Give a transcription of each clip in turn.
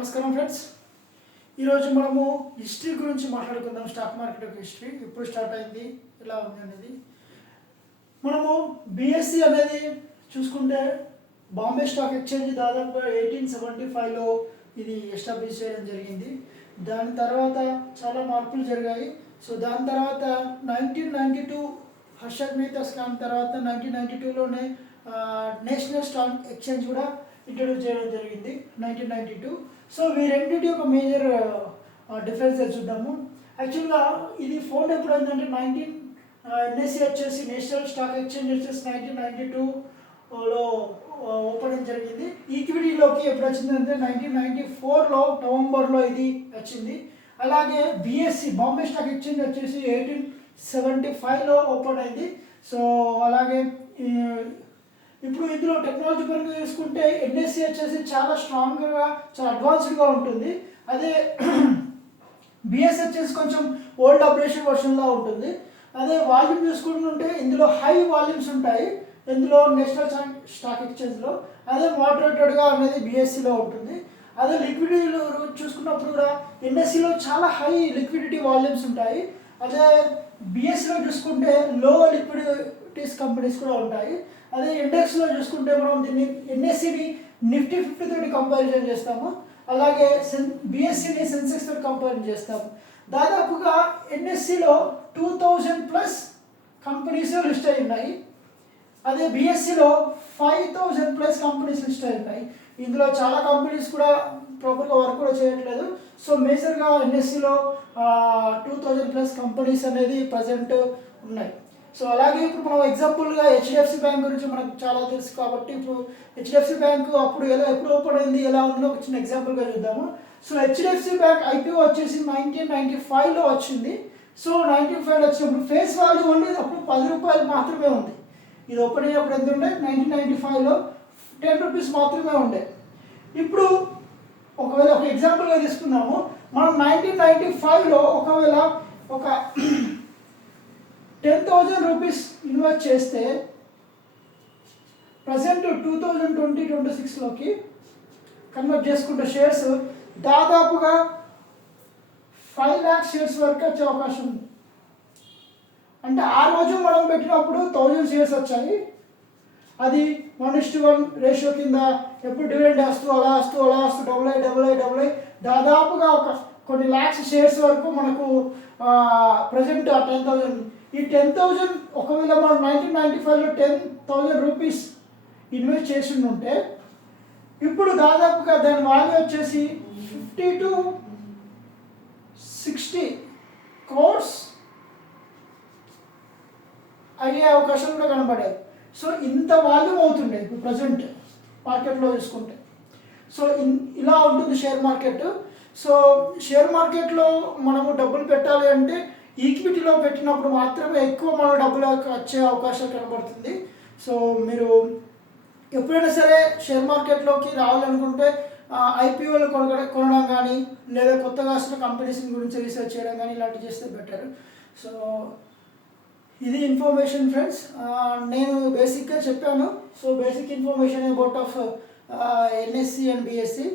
నమస్కారం ఫ్రెండ్స్. ఈరోజు మనము హిస్టరీ గురించి మాట్లాడుకుందాం. స్టాక్ మార్కెట్ యొక్క హిస్టరీ ఎప్పుడు స్టార్ట్ అయింది, ఎలా ఉంది అనేది. మనము బిఎస్సి అనేది చూసుకుంటే బాంబే స్టాక్ ఎక్స్చేంజ్ దాదాపుగా 1875లో ఇది ఎస్టాబ్లిష్ చేయడం జరిగింది. దాని తర్వాత చాలా మార్పులు జరిగాయి. సో దాని తర్వాత 1992 హర్షద్ మెహతా స్కామ్ తర్వాత 1992లోనే నేషనల్ స్టాక్ ఎక్స్చేంజ్ కూడా ఇంట్రడ్యూస్ చేయడం జరిగింది 1992. సో ఈ రెండింటి ఒక మేజర్ డిఫరెన్స్ చూద్దాము. యాక్చువల్గా ఇది ఫోన్ ఎప్పుడు అయిందంటే ఎన్ఎస్సి వచ్చేసి నేషనల్ స్టాక్ ఎక్స్చేంజ్ వచ్చేసి 1992లో ఓపెన్ జరిగింది. ఈక్విటీలోకి ఎప్పుడు వచ్చిందంటే 1994లో నవంబర్లో ఇది వచ్చింది. అలాగే బిఎస్సి బాంబే స్టాక్ ఎక్స్చేంజ్ వచ్చేసి 1875లో ఓపెన్ అయింది. సో అలాగే ఇప్పుడు ఇందులో టెక్నాలజీ పరంగా చూసుకుంటే ఎన్ఎస్సి వచ్చేసి చాలా స్ట్రాంగ్గా చాలా అడ్వాన్స్డ్గా ఉంటుంది. అదే బిఎస్సి వచ్చేసి కొంచెం ఓల్డ్ అప్డేషన్ వర్షన్లో ఉంటుంది. అదే వాల్యూమ్ చూసుకుంటుంటే ఇందులో హై వాల్యూమ్స్ ఉంటాయి ఇందులో నేషనల్ స్టాక్ ఎక్స్చేంజ్లో. అదే మోడరేటెడ్గా అనేది బిఎస్సిలో ఉంటుంది. అదే లిక్విడిటీలో చూసుకున్నప్పుడు కూడా ఎన్ఎస్సిలో చాలా హై లిక్విడిటీ వాల్యూమ్స్ ఉంటాయి. అదే బిఎస్సిలో చూసుకుంటే లో లిక్విడిటీస్ కంపెనీస్ కూడా ఉంటాయి. అదే ఇండెక్స్లో చూసుకుంటే మనం దీన్ని ఎన్ఎస్సిని నిఫ్టీ 50 తోటి కంపారిజన్ చేస్తాము. అలాగే బిఎస్సిని సెన్సెక్స్ తోటి కంపారిజన్ చేస్తాము. దాదాపుగా ఎన్ఎస్సిలో 2000+ కంపెనీస్ లిస్ట్ అయి ఉన్నాయి. అదే బిఎస్సిలో 5000+ కంపెనీస్ లిస్ట్ అయి ఉన్నాయి. ఇందులో చాలా కంపెనీస్ కూడా ప్రాపర్గా వర్క్ కూడా చేయట్లేదు. సో మేజర్గా ఎన్ఎస్సిలో 2000+ కంపెనీస్ అనేది ప్రజెంట్ ఉన్నాయి. సో అలాగే ఇప్పుడు మనం ఎగ్జాంపుల్గా హెచ్డిఎఫ్సి బ్యాంక్ గురించి మనకు చాలా తెలుసు కాబట్టి ఇప్పుడు హెచ్డిఎఫ్సి బ్యాంక్ అప్పుడు ఎప్పుడు ఓపెన్ అయింది, ఎలా ఉందో ఒక చిన్న ఎగ్జాంపుల్గా చూద్దాము. సో హెచ్డిఎఫ్సి బ్యాంక్ ఐపీఓ వచ్చేసి 1995లో వచ్చింది. సో 95లో వచ్చినప్పుడు ఫేస్ వాల్యూ ఉండేది అప్పుడు 10 రూపాయలు మాత్రమే ఉంది. ఇది ఓపెన్ అయినప్పుడు ఎంత ఉండే 1995లో 10 రూపీస్ మాత్రమే ఉండే. ఇప్పుడు ఒకవేళ ఒక ఎగ్జాంపుల్గా తీసుకున్నాము. మనం 1995లో ఒకవేళ ఒక 10,000 రూపీస్ ఇన్వెస్ట్ చేస్తే ప్రజెంట్ 2020-26లోకి కన్వర్ట్ చేసుకుంటే షేర్స్ దాదాపుగా 5 lakh షేర్స్ వరకు వచ్చే అవకాశం ఉంది. అంటే ఆ రోజు మనం పెట్టినప్పుడు 1000 షేర్స్ వచ్చాయి. అది 1:1 రేషియో కింద ఎప్పుడు డివిడెండ్ వస్తూ డబుల్ అయ్యి దాదాపుగా ఒక కొన్ని ల్యాక్స్ షేర్స్ వరకు మనకు ప్రజెంట్ ఆ 10,000. ఈ 10,000 ఒకవేళ మనం 1995లో 10,000 రూపీస్ ఇన్వెస్ట్ చేసి ఉంటే ఇప్పుడు దాదాపుగా దాని వాల్యూ వచ్చేసి 50 to 60 crores అయ్యే అవకాశం కూడా కనబడాయి. సో ఇంత వాల్యూమ్ అవుతుండే ఇప్పుడు ప్రజెంట్ మార్కెట్లో చూసుకుంటే. సో ఇలా ఉంటుంది షేర్ మార్కెట్. సో షేర్ మార్కెట్లో మనము డబ్బులు పెట్టాలి అంటే ఈక్విటీలో పెట్టినప్పుడు మాత్రమే ఎక్కువ మన డబ్బులు వచ్చే అవకాశం కనబడుతుంది. సో మీరు ఎప్పుడైనా సరే షేర్ మార్కెట్లోకి రావాలనుకుంటే ఐపీఓలు కొనడం కానీ లేదా కొత్తగా వస్తున్న కంపెనీస్ గురించి రీసెర్చ్ చేయడం కానీ ఇలాంటివి చేస్తే బెటర్. సో ఇది ఇన్ఫర్మేషన్ ఫ్రెండ్స్. నేను బేసిక్గా చెప్పాను. So basic information about of NSC and BSC.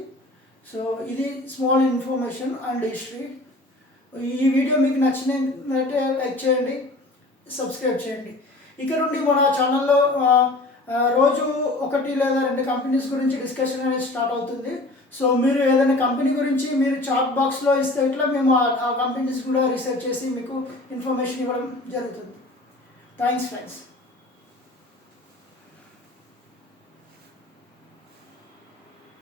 So ఇది స్మాల్ ఇన్ఫర్మేషన్ అండ్ హిస్టరీ. ఈ వీడియో మీకు నచ్చినట్లయితే లైక్ చేయండి, సబ్స్క్రైబ్ చేయండి. ఇక్కడ నుండి మన ఛానల్లో రోజు 1 లేదా 2 కంపెనీస్ గురించి డిస్కషన్ అనేది స్టార్ట్ అవుతుంది. సో మీరు ఏదైనా కంపెనీ గురించి మీరు చాట్ బాక్స్లో ఇస్తే ఇట్లా మేము ఆ కంపెనీస్ కూడా రీసెర్చ్ చేసి మీకు ఇన్ఫర్మేషన్ ఇవ్వడం జరుగుతుంది. Thanks friends.